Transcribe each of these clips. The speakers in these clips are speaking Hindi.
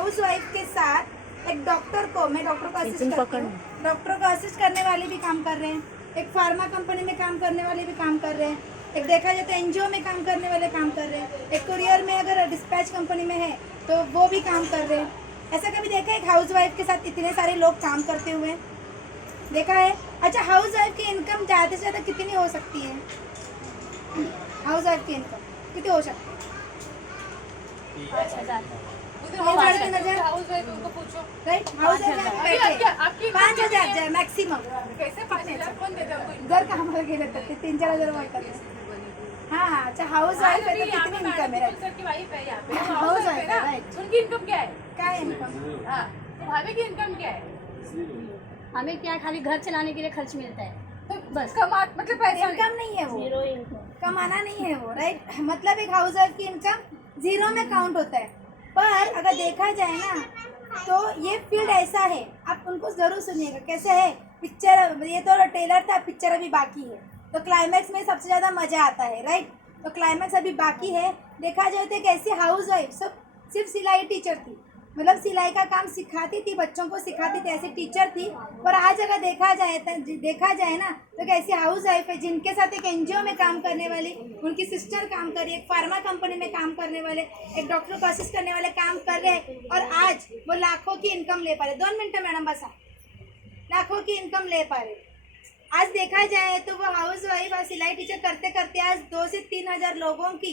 हाउस वाइफ के साथ एक डॉक्टर को, मैं डॉक्टर को असिस्ट करती हूँ, डॉक्टर को असिस्ट करने वाले भी काम कर रहे हैं, एक फार्मा कंपनी में काम करने वाले भी काम कर रहे हैं, एक देखा जाए तो एनजीओ में काम करने वाले काम कर रहे हैं, एक कुरियर में अगर डिस्पैच कंपनी में है तो वो भी काम कर रहे हैं। ऐसा कभी देखा है एक हाउस वाइफ के साथ इतने सारे लोग काम करते हुए? देखा है? अच्छा, हाउस वाइफ की इनकम ज़्यादा से ज़्यादा कितनी हो सकती है? हाउस वाइफ की इनकम कितनी हो सकती है? 5,000। 3,500 हाउस वाइफ उनको पूछो राइट? हाउस वाइफ आपकी 5,000 मैक्सिमम। कैसे 5,000 कौन देता है आपको? घर कामाला गेले तर ते 3-4 हजार वाटतात. हाँ, अच्छा हाउस वाइफ है तो कितनी इनकम है? सर की वाइफ है यहाँ पे अच्छा, हाउस हाउस वाइफ वाइफ है है, ना, राइट. उनकी इनकम क्या है? क्या है इनकम? हाँ, तो भाभी की इनकम क्या है? हमें क्या खाली घर चलाने के लिए खर्च मिलता है, तो बस। कमा मतलब पैसा इनकम नहीं है वो, जीरो इनकम। कमाना नहीं है वो, राइट? मतलब एक हाउस वाइफ की इनकम जीरो में काउंट होता है. पर अगर देखा जाए ना तो ये फील्ड ऐसा है, आप उनको जरूर सुनिएगा. कैसे है पिक्चर, ये तो ट्रेलर था, पिक्चर अभी बाकी है. तो क्लाइमैक्स में सबसे ज़्यादा मज़ा आता है, राइट? तो क्लाइमैक्स अभी बाकी है. देखा जाए तो एक ऐसी हाउस वाइफ सब सिर्फ सिलाई टीचर थी, मतलब सिलाई का काम सिखाती थी, बच्चों को सिखाती थी, ऐसी टीचर थी. पर आज अगर देखा जाए ना तो एक ऐसी हाउस वाइफ है जिनके साथ एक एनजीओ में काम करने वाली उनकी सिस्टर काम कर रही है, एक फार्मा कंपनी में काम करने वाले, एक डॉक्टर को असिस्ट करने वाले काम कर रहे हैं, और आज वो लाखों की इनकम ले पा रहे. 2 मिनट मैडम बस, लाखों की इनकम ले पा रहे. आज देखा जाए तो वो हाउस वाइफ और सिलाई टीचर करते करते आज 2 से 3,000 लोगों की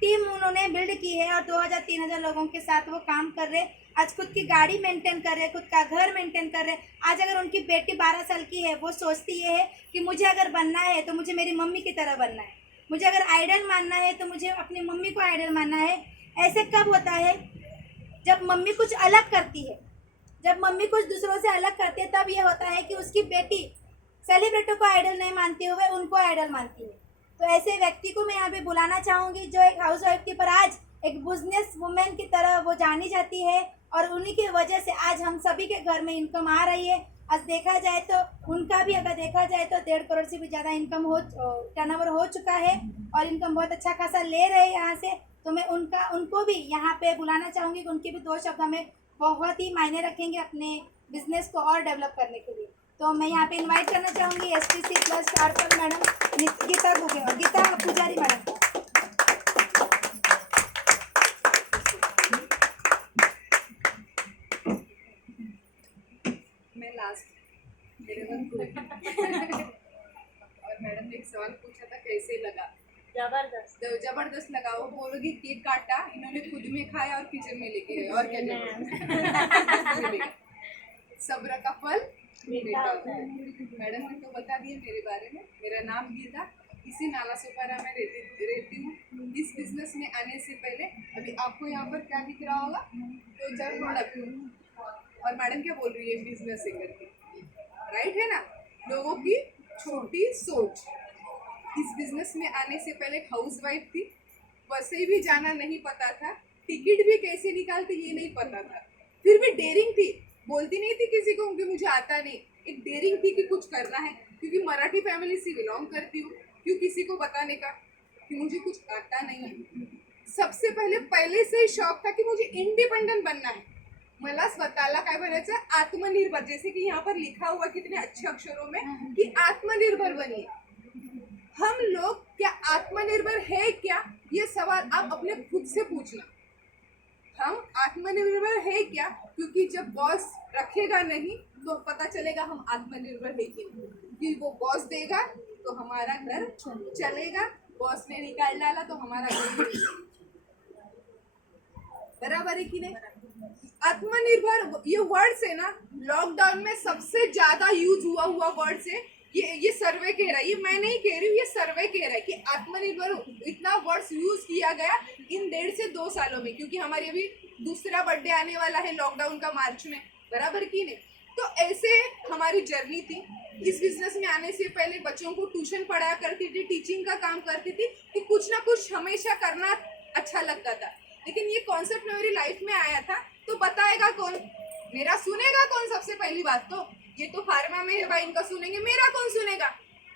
टीम उन्होंने बिल्ड की है, और 2,000-3,000 लोगों के साथ वो काम कर रहे. आज खुद की गाड़ी मेंटेन कर रहे, खुद का घर मेंटेन कर रहे. आज अगर उनकी बेटी 12 साल की है, वो सोचती ये है कि मुझे अगर बनना है तो मुझे मेरी मम्मी की तरह बनना है, मुझे अगर आइडल मानना है तो मुझे अपनी मम्मी को आइडल मानना है. ऐसे कब होता है? जब मम्मी कुछ अलग करती है, जब मम्मी कुछ दूसरों से अलग करती है, तब ये होता है कि उसकी बेटी सेलिब्रिटी को आइडल नहीं मानती हुए उनको आइडल मानती है. तो ऐसे व्यक्ति को मैं यहाँ पे बुलाना चाहूँगी जो एक हाउस वाइफ की, पर आज एक बिजनेस वुमेन की तरह वो जानी जाती है, और उन्हीं की वजह से आज हम सभी के घर में इनकम आ रही है. आज देखा जाए तो उनका भी अगर देखा जाए तो 1.5 करोड़ से भी ज़्यादा इनकम टर्नओवर हो चुका है, और इनकम बहुत अच्छा खासा ले रहे हैं यहाँ से. तो मैं उनको भी यहाँ पे बुलाना चाहूँगी कि उनके भी 2 शब्द हमें बहुत ही मायने रखेंगे अपने बिजनेस को और डेवलप करने के लिए. तो मैं यहाँ पे इनवाइट करना चाहूँगी SPC प्लस चारपल मैडम गीता पुजारी मैडम को. मैं लास्ट मेरे और मैडम ने एक सवाल पूछा था कैसे लगा. जबरदस्त लगा. वो बोलोगी केक काटा, इन्होंने खुद में खाया और किचन में लेके गए, और क्या चाहिए. सब्र का फल मीठा होता है. मैडम ने तो बता दिया मेरे बारे में. मेरा नाम गीता, इसी नाला सोपारा में रहती हूँ. इस बिजनेस में आने से पहले अभी आपको यहाँ पर क्या दिख रहा होगा, 2-4 प्रोडक्ट. और मैडम क्या बोल रही है बिजनेस से करके, राइट है ना. लोगों की छोटी सोच. इस बिजनेस में आने से पहले हाउस वाइफ थी, बसें भी जाना नहीं पता था, टिकट भी कैसे निकालते ये नहीं पता था. फिर भी डेयरिंग थी, बोलती नहीं थी किसी को कि मुझे आता नहीं. एक डेयरिंग थी कि कुछ करना है, क्योंकि मराठी फैमिली से बिलोंग करती हूँ. क्यों किसी को बताने का कि मुझे कुछ आता नहीं है. सबसे पहले से ही शौक था कि मुझे इंडिपेंडेंट बनना है. मला स्वतःला काय बनायचं, आत्मनिर्भर. जैसे कि यहाँ पर लिखा हुआ कितने अच्छे अक्षरों में कि आत्मनिर्भर बनिए. हम लोग क्या आत्मनिर्भर है क्या, ये सवाल आप अपने खुद से पूछना. हम आत्मनिर्भर है क्या, क्योंकि जब बॉस रखेगा नहीं तो पता चलेगा हम आत्मनिर्भर है कि नहीं. कि वो बॉस देगा तो हमारा घर चलेगा, बॉस ने निकाल डाला तो हमारा घर बराबर है कि नहीं. आत्मनिर्भर ये वर्ड्स है ना, लॉकडाउन में सबसे ज्यादा यूज हुआ वर्ड्स है. ये सर्वे कह रहा है, ये मैं नहीं कह रही हूँ, ये सर्वे कह रहा है कि आत्मनिर्भर इतना वर्ड्स यूज किया गया इन 1.5 से 2 सालों में. क्योंकि हमारी अभी दूसरा बर्थडे आने वाला है लॉकडाउन का, मार्च में, बराबर की नहीं. तो ऐसे हमारी जर्नी थी. इस बिजनेस में आने से पहले बच्चों को ट्यूशन पढ़ाया करती थी, टीचिंग का काम करती थी, कि कुछ ना कुछ हमेशा करना अच्छा लगता था. लेकिन ये कॉन्सेप्ट मेरी लाइफ में आया था तो बताएगा कौन, मेरा सुनेगा कौन. सबसे पहली बात तो ये तो फार्मा में है भाई, इनका सुनेंगे, मेरा कौन सुनेगा,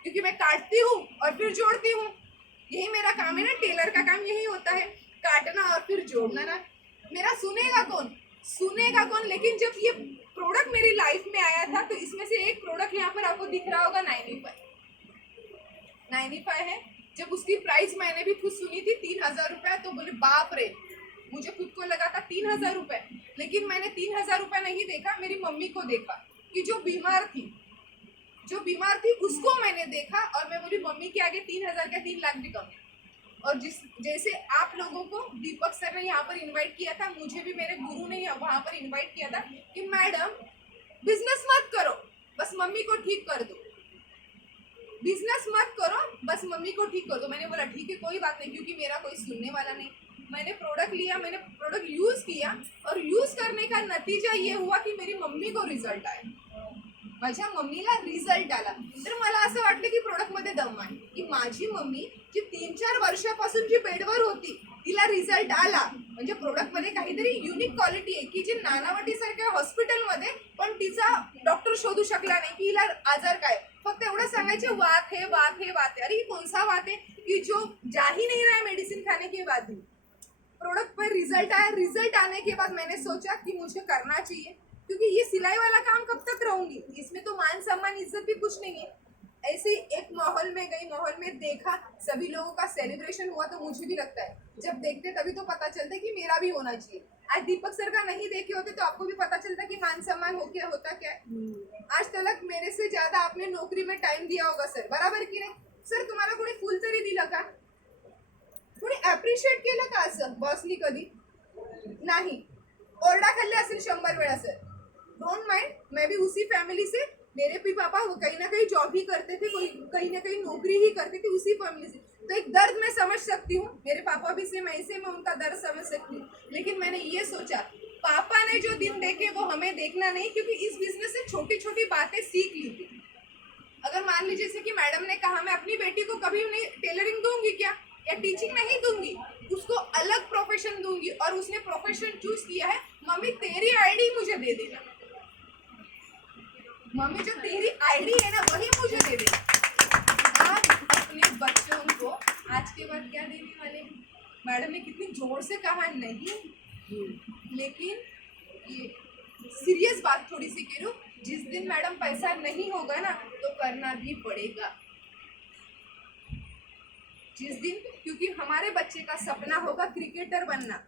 क्योंकि मैं काटती हूँ और फिर जोड़ती हूँ. यही मेरा काम है ना, टेलर का काम यही होता है, काटना और फिर जोड़ना ना. मेरा सुनेगा कौन? सुनेगा कौन। लेकिन जब ये प्रोडक्ट मेरी लाइफ में आया था तो इसमें से एक प्रोडक्ट यहाँ पर आपको दिख रहा होगा 95 है। जब उसकी प्राइस मैंने भी खुद सुनी थी 3000 रुपये, तो बोले बाप रे, मुझे खुद को लगा था 3000 रुपये, लेकिन मैंने 3000 रुपये नहीं देखा, मेरी मम्मी को देखा कि जो बीमार थी उसको मैंने देखा, और मैं बोली मम्मी के आगे 3000 क्या 3 लाख भी कम है। और जैसे आप लोगों को दीपक सर ने यहाँ पर इनवाइट किया था, मुझे भी मेरे गुरु ने वहाँ पर इनवाइट किया था कि मैडम बिजनेस मत करो, बस मम्मी को ठीक कर दो, बिजनेस मत करो, बस मम्मी को ठीक कर दो। मैंने बोला ठीक है कोई बात नहीं, क्योंकि मेरा कोई सुनने वाला नहीं। मैंने प्रोडक्ट लिया, मैंने प्रोडक्ट यूज किया, और यूज करने का नतीजा ये हुआ की मेरी मम्मी को रिझल्ट आया, माझ्या मम्मीला रिझल्ट आला। तर मला असं वाटलं की प्रोडक्टमध्ये दम आहे, की माझी मम्मी जी 3-4 वर्षापासून जी बेडवर होती तिला रिझल्ट आला, म्हणजे प्रोडक्टमध्ये काहीतरी युनिक क्वालिटी आहे की जी नानावटी सारख्या हॉस्पिटलमध्ये पण तिचा डॉक्टर शोधू शकला नहीं कि हिला आजार काय। फक्त एवढं सांगायचे वात है वात है वात है। अरे कौन सा वात है कि जो जा ही नहीं रहा है मेडिसिन खाने के बाद भी। प्रोडक्ट पर रिजल्ट आया, रिजल्ट आने के बाद मैंने सोचा कि मुझे करना चाहिए, क्योंकि ये सिलाई वाला काम कब तक रहूंगी, इसमें तो मान सम्मान इज्जत भी कुछ नहीं है। ऐसे एक माहौल में गई, माहौल में देखा, सभी लोगों का सेलिब्रेशन हुआ, तो मुझे भी लगता है जब देखते तभी तो पता चलता है कि मेरा भी होना चाहिए। आज दीपक सर का नहीं देखे होते तो आपको भी पता चलता कि मान सम्मान हो क्या होता क्या है। आज तक मेरे से ज्यादा आपने नौकरी में टाइम दिया होगा सर, बराबर की नाही। सर तुम्हाला कोणी फुल तरी दिलं का, कोणी अप्रिशिएट केलं का असं बॉसनी कधी नाही। ओरडा खाल्ले असेल 100 वेळा सर, डोंट माइंड, मैं भी उसी फैमिली से, मेरे भी पापा वो कहीं ना कहीं जॉब ही करते थे, कोई कहीं ना कहीं नौकरी ही करते थे, उसी फैमिली से। तो एक दर्द मैं समझ सकती हूँ, मेरे पापा भी सेम ऐसे, मैं उनका दर्द समझ सकती हूँ। लेकिन मैंने ये सोचा पापा ने जो दिन देखे वो हमें देखना नहीं, क्योंकि इस बिजनेस से छोटी छोटी बातें सीख ली थी। अगर मान लीजिए जैसे कि मैडम ने कहा मैं अपनी बेटी को कभी नहीं टेलरिंग दूंगी क्या, या टीचिंग नहीं दूंगी, उसको अलग प्रोफेशन दूंगी, और उसने प्रोफेशन चूज किया है, मम्मी तेरी आईडी मुझे दे देना, मम्मी जो तेरी आईडी है ना वही मुझे दे दे। आप अपने बच्चों को आज के बाद क्या देने वाले हैं? मैडम ने कितनी जोर से कहा नहीं, लेकिन ये सीरियस बात थोड़ी सी करूं, जिस दिन मैडम पैसा नहीं होगा ना तो करना भी पड़ेगा, जिस दिन, क्योंकि हमारे बच्चे का सपना होगा क्रिकेटर बनना,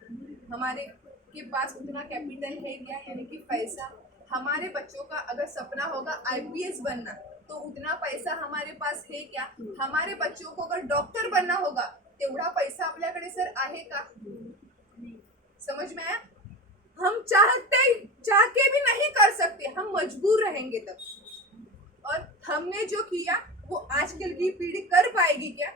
हमारे के पास उतना कैपिटल है क्या, यानी कि पैसा। हमारे बच्चों का अगर सपना होगा आईपीएस बनना, तो उतना पैसा हमारे पास है क्या। हमारे बच्चों को अगर डॉक्टर बनना होगा तेवढा पैसा आपल्याकडे सर आहे का, समझ में आया। हम चाह के भी नहीं कर सकते, हम मजबूर रहेंगे तब। और हमने जो किया वो आजकल की पीढ़ी कर पाएगी क्या।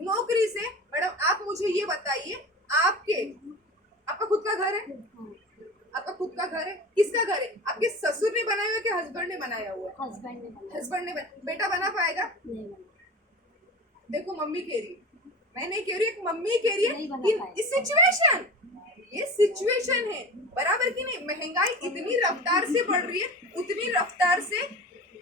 नौकरी से, मैडम आप मुझे ये बताइए, आपका खुद का घर है, आपका खुद का घर है, किसका घर है, आपके ससुर ने बनाया हुआ है कि हस्बैंड ने बनाया हुआ है। हस्बैंड ने बेटा बना पाएगा। देखो मम्मी कह रही, मैं नहीं कह रही, एक मम्मी कह रही है कि ये सिचुएशन है, बराबर की नहीं। महंगाई इतनी रफ्तार से बढ़ रही है, उतनी रफ्तार से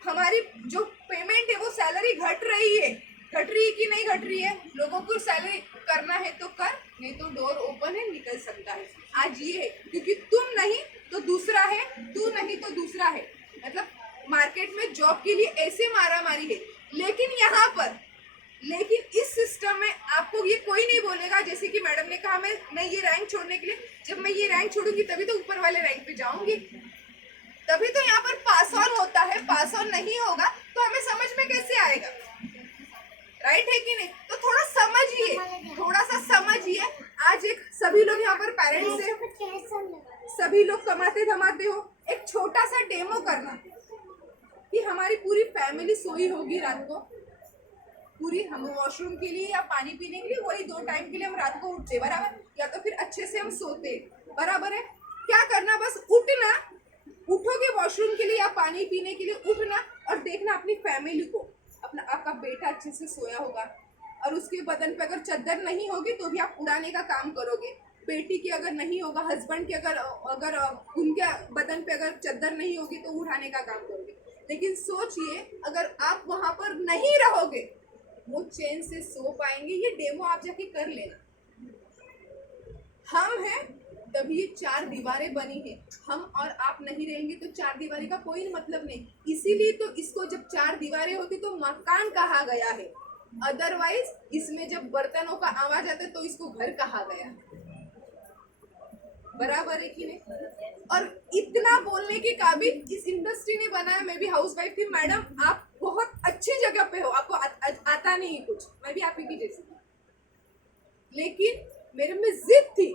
हमारी जो पेमेंट है वो सैलरी घट रही है कि नहीं घट रही है। लोगों को सैलरी करना है तो कर, नहीं तो डोर ओपन है, निकल सकता है। आज ये है क्योंकि तुम नहीं तो दूसरा है, तू नहीं तो दूसरा है। मतलब मार्केट में जॉब के लिए ऐसे मारामारी है, लेकिन इस सिस्टम में आपको ये कोई नहीं बोलेगा, जैसे कि मैडम ने कहा मैं ये रैंक छोड़ने के लिए, जब मैं ये रैंक छोड़ूंगी तभी तो ऊपर वाले रैंक पे जाऊंगी, तभी तो यहाँ पर पास ऑन होता है। पास ऑन नहीं होगा तो हमें समझ में कैसे आएगा, राइट है कि नहीं। तो थोड़ा सा समझिए। आज एक सभी लोग यहाँ पर पेरेंट्स है, सभी लोग कमाते धमाते हो, एक छोटा सा डेमो करना कि हमारी पूरी फैमिली सोई होगी रात को, पूरी हम वॉशरूम के लिए या पानी पीने के लिए वही 2 टाइम के लिए हम रात को उठते, बराबर, या तो फिर अच्छे से हम सोते, बराबर है। क्या करना, बस उठना, उठोगे वॉशरूम के लिए या पानी पीने के लिए, उठना और देखना अपनी फैमिली को, आपका बेटा अच्छे से सोया होगा, और उसके बदन पे अगर चद्दर नहीं होगी तो भी आप उड़ाने का काम करोगे। बेटी की अगर नहीं होगा, हस्बैंड की अगर उनके बदन पे अगर चद्दर नहीं होगी तो उठाने का काम करोगे। लेकिन सोचिए अगर आप वहां पर नहीं रहोगे, वो चैन से सो पाएंगे। ये डेमो आप जाके कर लेना। हम हैं तभी ये चार दीवारें बनी है। हम और आप नहीं रहेंगे तो चार दीवारी का कोई मतलब नहीं। इसीलिए तो इसको जब चार दीवारें होती तो मकान कहा गया है। अदरवाइज इसमें जब बर्तनों का आवाज आता है तो इसको घर कहा गया। बराबर है कि नहीं? और इतना बोलने के काबिल इस इंडस्ट्री ने बनाया। मैं भी हाउसवाइफ थी मैडम, आप बहुत अच्छी जगह पे हो, आपको आता नहीं है कुछ, मैं भी आप ही की जैसी, लेकिन मेरे में जिद थी।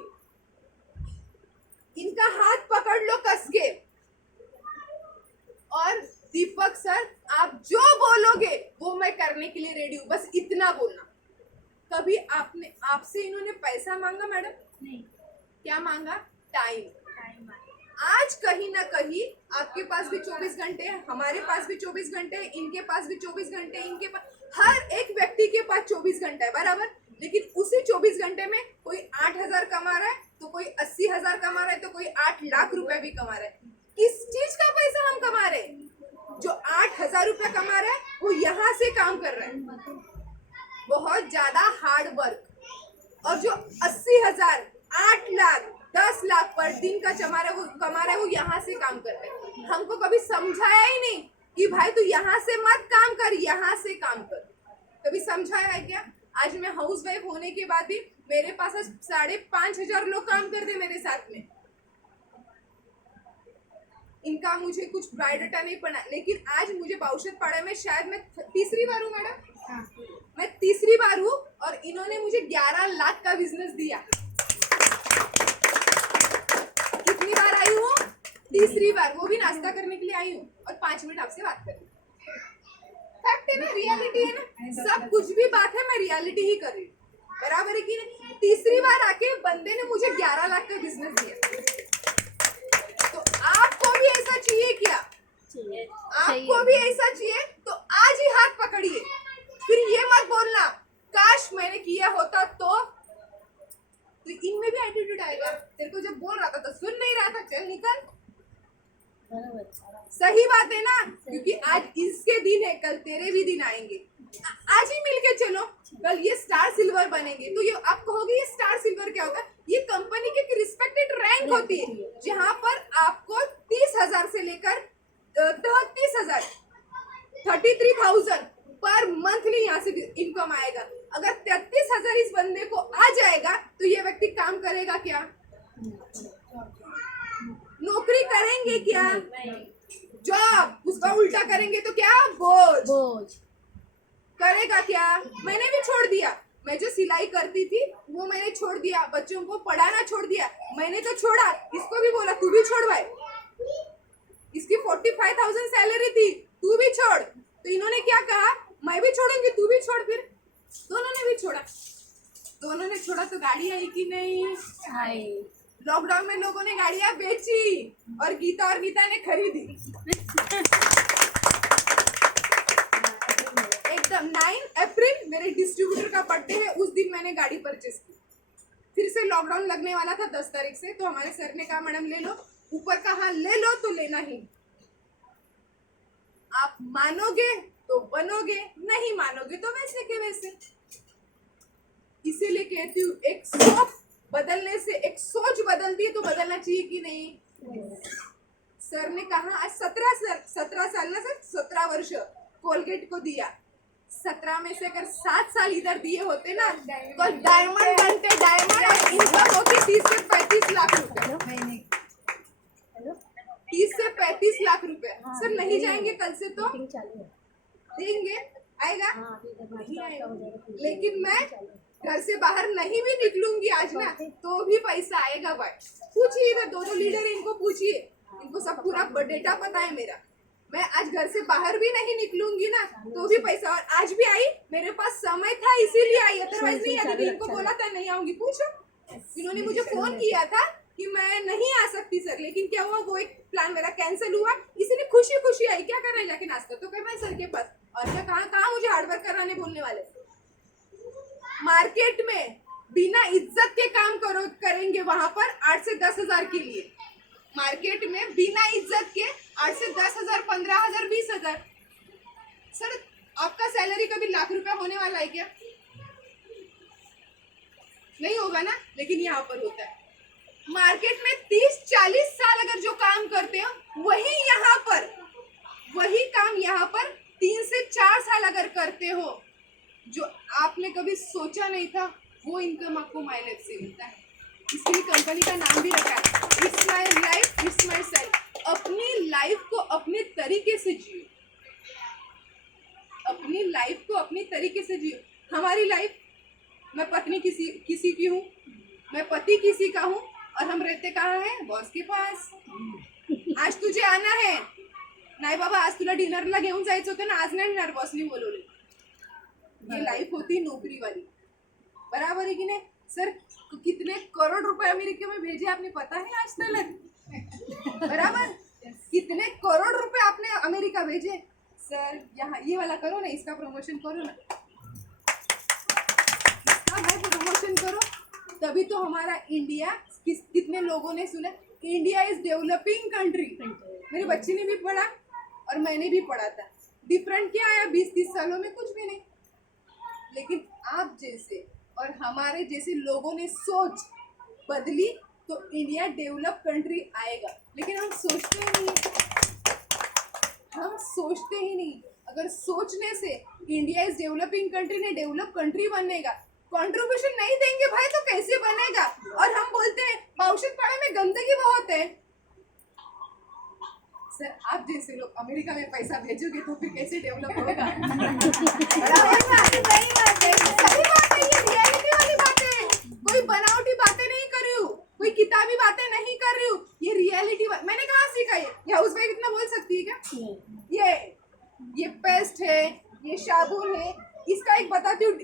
इनका हाथ पकड़ लो कस के, और दीपक सर आप जो बोलोगे वो मैं करने के लिए रेडी हूँ, बस इतना बोलना। कभी आपसे इन्होंने पैसा मांगा मैडम? नहीं। क्या मांगा? टाइम। टाइम आज कहीं ना कहीं आपके पास भी 24 घंटे है, हमारे पास भी 24 घंटे है, इनके पास भी 24 घंटे है, इनके पास, हर एक व्यक्ति के पास 24 घंटा है, बराबर। लेकिन उसी 24 घंटे में कोई 8,000 कमा रहा है, तो कोई 80,000 कमा रहा है, तो कोई 8 लाख रुपए भी कमा रहा है। किस चीज का पैसा हम कमा रहे हैं? जो 8,000 रुपया कमा रहा है वो यहाँ से काम कर रहा है, बहुत ज्यादा हार्ड वर्क। और जो 80,000, 8 लाख, 10 लाख पर दिन का कमा रहा है वो यहाँ से काम कर रहे हैं। हमको कभी समझाया ही नहीं कि भाई तू यहाँ से मत काम कर, यहाँ से काम कर। कभी समझाया है क्या? आज मैं हाउसवाइफ होने के बाद भी मेरे पास 5,500 लोग काम करते हैं मेरे साथ में। इनका मुझे कुछ बायोडाटा नहीं पड़ा, लेकिन आज मुझे बाउशत पाड़ा में शायद मैं तीसरी बार हूँ मैडम, मैं तीसरी बार हूँ, और इन्होंने मुझे 11 लाख का बिजनेस दिया। कितनी बार आई हूँ? तीसरी बार, वो भी नाश्ता करने के लिए आई हूँ और 5 मिनट आपसे बात कर रही हूँ। फैक्ट है ना, रियलिटी है ना, सब कुछ भी बात है, मैं रियलिटी ही कर रही हूँ, बराबर है कि नहीं? तीसरी बार आके बंदे ने मुझे 11 लाख का बिजनेस दिया। तो आपको भी ऐसा चाहिए क्या? आपको भी ऐसा चाहिए तो आज ही हाथ पकड़िए, फिर ये मत बोलना काश मैंने किया होता तो इनमें भी एटीट्यूड आएगा। तेरे को जब बोल रहा था तो सुन नहीं रहा था, चल निकल। सही बात है ना, क्योंकि आज इसके दिन है, कल तेरे भी दिन आएंगे। आज ही मिलके चलो, कल ये स्टार सिल्वर बनेंगे। तो ये आप कहोगे ये स्टार सिल्वर क्या होगा? ये कंपनी की एक रिस्पेक्टेड रैंक होती है, जहाँ पर आपको 30,000 से लेकर 33,000 पर मंथली यहाँ से इनकम आएगा। अगर 33,000 इस बंदे को आ जाएगा तो ये व्यक्ति काम करेगा क्या? नौकरी करेंगे क्या? जॉब, उसका उल्टा करेंगे तो क्या? बोझ। करेगा क्या? मैंने भी छोड़ दिया। मैं जो सिलाई करती थी वो मैंने छोड़ दिया, बच्चों को पढ़ाना छोड़ दिया। मैंने तो छोड़ा, इसको भी बोला तू भी छोड़ भाई। इसकी 45,000 सैलरी थी, तू भी छोड़। तो इन्होंने क्या कहा? मैं भी छोड़ूंगी, तू भी छोड़। फिर दोनों ने भी छोड़ा। दोनों ने छोड़ा तो गाड़ी आई कि नहीं? आई। लॉकडाउन में लोगों ने गाड़ियां बेची और गीता ने खरीदी। एकदम 9 अप्रैल मेरे डिस्ट्रीब्यूटर का बर्थडे है, उस दिन मैंने गाड़ी परचेस की। फिर से लॉकडाउन लगने वाला था 10 तारीख से, तो हमारे सर ने कहा मैडम ले लो, ऊपर कहा ले लो तो लेना ही। आप मानोगे तो बनोगे, नहीं मानोगे तो वैसे के वैसे। इसीलिए कहती हूँ एक सोच बदलने से, एक सोच बदलती है तो बदलना चाहिए कि नहीं? सर ने कहा आज 17 साल ना सर, 17 वर्ष कोलगेट को दिया। 17 में से अगर 7 साल इधर दिए होते ना तो डायमंड बनते, डायमंड, और इनकम होती 30 से 35 लाख रुपए। 30 से 35 लाख रुपए। सर नहीं जाएंगे कल से तो देंगे, आएगा नहीं आएगा। लेकिन मैं घर से बाहर नहीं भी निकलूंगी आज ना तो भी पैसा आएगा भाई। पूछिए इधर 2 लीडर, इनको पूछिए, इनको सब पूरा डेटा पता है मेरा। मैं आज घर से बाहर भी नहीं निकलूंगी ना तो भी पैसा, और आज भी आई, मेरे पास समय था इसीलिए आई, अदरवाइज नहीं आती। इनको बोला था नहीं आऊंगी, पूछो। इन्होंने मुझे फोन किया था कि मैं नहीं आ सकती सर, लेकिन क्या हुआ, वो एक प्लान मेरा कैंसिल हुआ, इसलिए खुशी खुशी आई। क्या करना है, जाके नाश्ता तो करना है सर के पास, और क्या कहाँ मुझे हार्डवर्क कराने बोलने वाले। मार्केट में बिना इज्जत के काम करेंगे वहां पर 8 से 10,000 के लिए। मार्केट में बिना इज्जत के 8 से 10,000, 15,000, 20,000। सर आपका सैलरी कभी लाख रुपया होने वाला है क्या? नहीं होगा ना, लेकिन यहाँ पर होता है। मार्केट करते हो, जो आपने कभी सोचा नहीं था, वो इनकम आपको माई लाइफ से मिलता है। इसके लिए कंपनी का नाम भी रखा है, it's my life it's my self. अपनी लाइफ को अपने तरीके से जियो, अपनी लाइफ को अपनी तरीके से जियो। हमारी लाइफ, मैं पत्नी किसी की हूँ, मैं पति किसी का हूँ, और हम रहते कहाँ हैं? बॉस के पास। आज तुझे आना है, नाही बाबा आज तुला डिनरला घेऊन जायचं होतं ना, आज नाही येणार, बॉसनी बोलवले। ये लाइफ होती नौकरी वाली, बराबर है कि नहीं सर? कितने करोड़ रुपए अमेरिका में भेजे आपने पता है आज तक? बराबर, कितने करोड़ रुपए आपने अमेरिका भेजे सर? यहाँ ये वाला करो ना, इसका प्रमोशन करो ना, इसका भाई प्रमोशन करो, तभी तो हमारा इंडिया, कितने लोगों ने सुना, इंडिया इज डेवलपिंग कंट्री। मेरे बच्चे ने भी पढ़ा और मैंने भी पढ़ा था। डिफरेंट क्या आया 20-30 सालों में? कुछ भी नहीं। लेकिन आप जैसे और हमारे जैसे लोगों ने सोच बदली तो इंडिया डेवलप कंट्री आएगा। लेकिन हम सोचते ही नहीं, हम सोचते ही नहीं। अगर सोचने से इंडिया इज डेवलपिंग कंट्री ने डेवलप कंट्री बनेगा, कंट्रीब्यूशन नहीं देंगे भाई तो कैसे बनेगा? और हम बोलते हैं औषधपाड़ा में गंदगी बहुत है। सर आप जैसे लोग अमेरिका में पैसा भेजोगे तो फिर कैसे डेवलप होगा? बराबर बात है, सही बात है। सही बात है, ये रियलिटी वाली बात है। कोई बनावटी बातें नहीं कर रही हूँ, कोई किताबी बातें नहीं कर रही हूँ, ये रियलिटी मैंने कहाँ सीखा? ये हाउस वाइफ इतना बोल सकती है क्या? ये पेस्ट है, ये साबुन है, इसका एक बताती हूँ